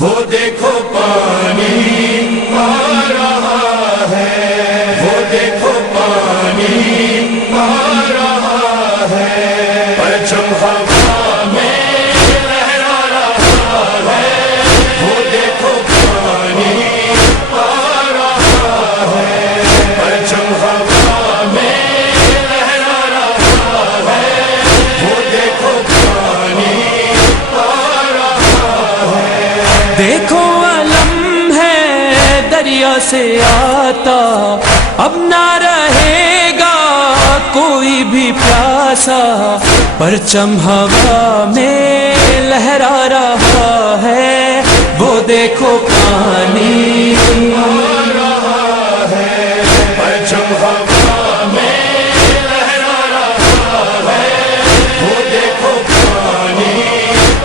وہ دیکھو پانی آ رہا ہے، وہ دیکھو پانی آ رہا ہے، پرچم ہوا میں لہرا رہا ہے، وہ دیکھو پانی آ رہا ہے، پرچم ہوا میں لہرا رہا ہے، وہ دیکھو پانی آ رہا ہے۔ دیکھو علم ہے دریا سے آتا، اب نہ رہے گا کوئی بھی پیاسا، پرچم ہوا میں لہرا رہا ہے، وہ دیکھو پانی آ رہا ہے، پرچم ہوا میں لہرا رہا ہے، وہ دیکھو پانی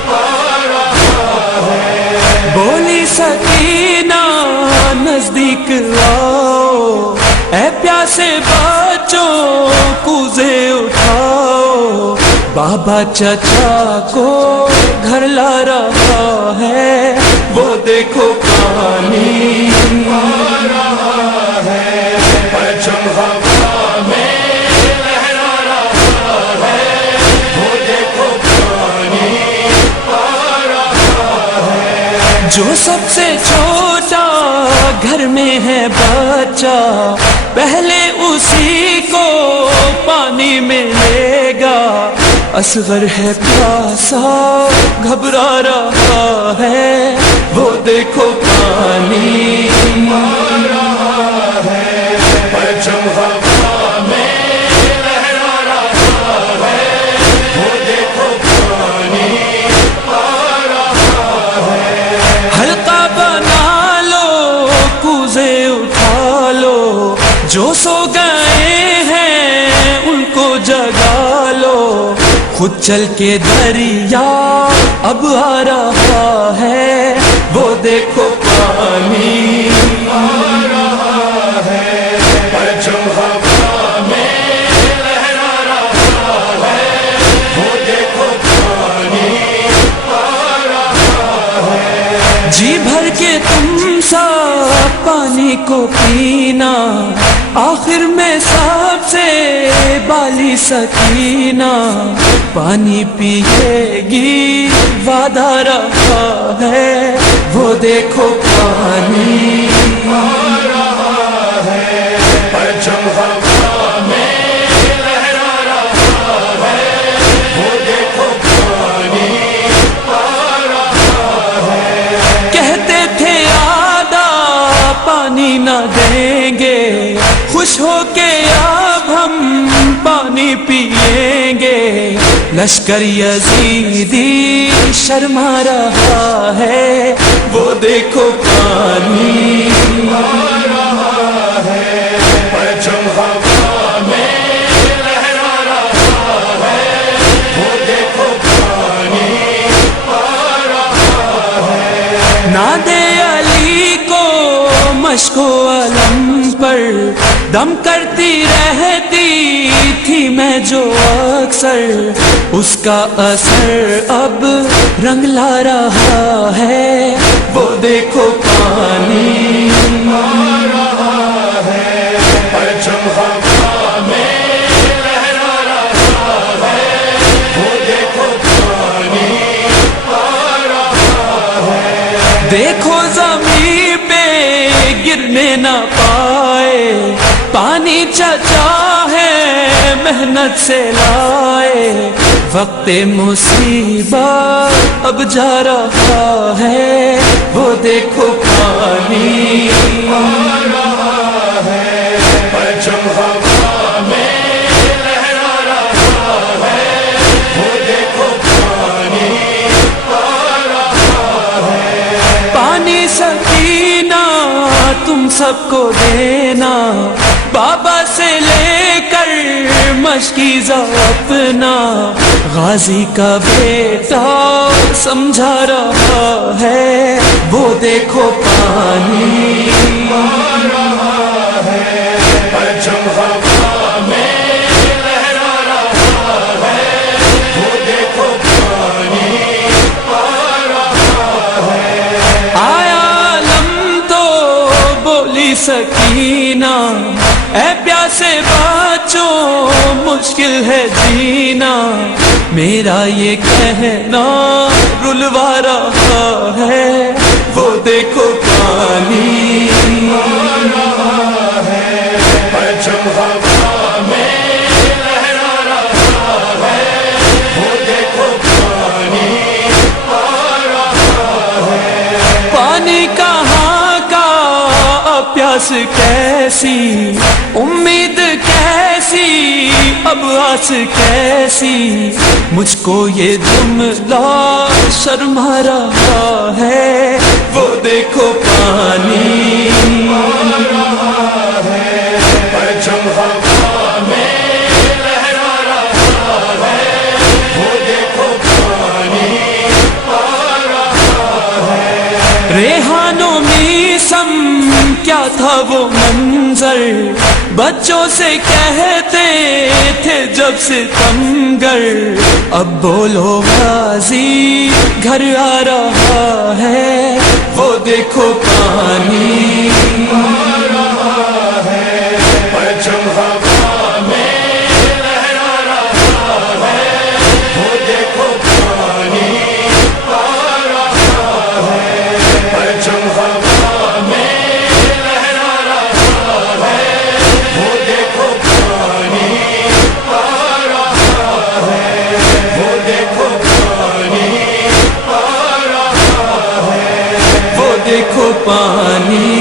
آ رہا ہے۔ بولی سکینہ نزدیک آؤ، اے پیاسے بچوں کوزے اٹھاؤ، بابا چچا کو گھر لا رہا ہے، وہ دیکھو پانی آ رہا ہے، پرچم ہوا میں لہرا رہا ہے، وہ دیکھو پانی آ رہا ہے۔ جو سب سے چھوٹا گھر میں ہے بچہ، پہلے اسی کو پانی ملے گا، اصغر ہے پیاسا گھبرا رہا ہے، وہ دیکھو پانی آ رہا ہے، پرچم ہوا میں لہرا رہا ہے، وہ دیکھو پانی آ رہا ہے۔ حلقہ بنا لو کوزے اٹھا لو، جو سو گئے ہیں ان کو جگا لو، خود چل کے دریا اب آ رہا ہے، وہ دیکھو پانی آ رہا ہے، پرچم ہوا میں لہرا رہا ہے، وہ دیکھو پانی آ رہا ہے۔ جی بھر کے تم سب پانی کو پینا، آخر میں سب سے بالی سکینہ، پانی پیے گی وعدہ رہا ہے، وہ دیکھو پانی آ رہا ہے، پرچم ہوا میں لہرا رہا ہے، وہ دیکھو پانی آ رہا ہے۔ کہتے تھے آدھا پانی نہ دیں گے، خوش ہو کے اب ہم پانی پیئیں گے، لشکر یزیدی شرما رہا ہے، وہ دیکھو پانی آ رہا ہے، پرچم ہوا میں لہرا رہا ہے، وہ دیکھو پانی آ رہا ہے۔ نادے علی کو مشق و علم پر دم کرتی رہتی تھی میں جو اکثر، اس کا اثر اب رنگ لا رہا ہے، وہ دیکھو پانی آ رہا ہے، پرچم ہوا میں لہرا رہا ہے، وہ دیکھو پانی آ رہا ہے۔ دیکھو زمین پہ گرنے نہ پائے، پانی چچا ہے محنت سے لائے، وقت مصیبت اب جا رہا ہے، وہ دیکھو پانی آ رہا ہے، پرچم ہوا میں لہرا رہا ہے، وہ دیکھو پانی آ رہا ہے۔ پانی سکینہ تم سب کو دینا، بابا سے لے کر مشکیزہ اپنا، غازی کا بیٹا سمجھا رہا ہے، وہ دیکھو پانی آ رہا ہے۔ پانی سکینہ تم سب کو دینا، بابا سے لے کر مشکیزہ اپنا، غازی کا بیٹا سمجھا رہا ہے، وہ دیکھو پانی آ رہا ہے، پرچم ہوا میں لہرا رہا ہے، وہ دیکھو پانی آ رہا ہے۔ مشکل ہے جینا، میرا یہ کہنا رلوا رہا ہے، وہ دیکھو پانی پرچم ہوا میں لہرا رہا ہے، وہ دیکھو پانی آ رہا ہے۔ پانی کہاں کا، پیاس کیسی، امید کیسی، اب آس کیسی، مجھ کو یہ جملہ شرما رہا ہے، وہ دیکھو پانی پرچم ہوا میں لہرا رہا ہے، وہ دیکھو پانی آ رہا ہے۔ ریحان و میسم کیا تھا وہ منظر، بچوں سے کہتے تھے جب ستمگر، اب بولو غازی گھر آ رہا ہے، وہ دیکھو پانی پرچم ہوا میں لہرا رہا ہے، وہ دیکھو پانی آ رہا ہے۔ پرچم ہوا میں لہرا رہا ہے، وہ دیکھو پانی آ رہا ہے، وہ دیکھو پانی آ رہا ہے، وہ دیکھو پانی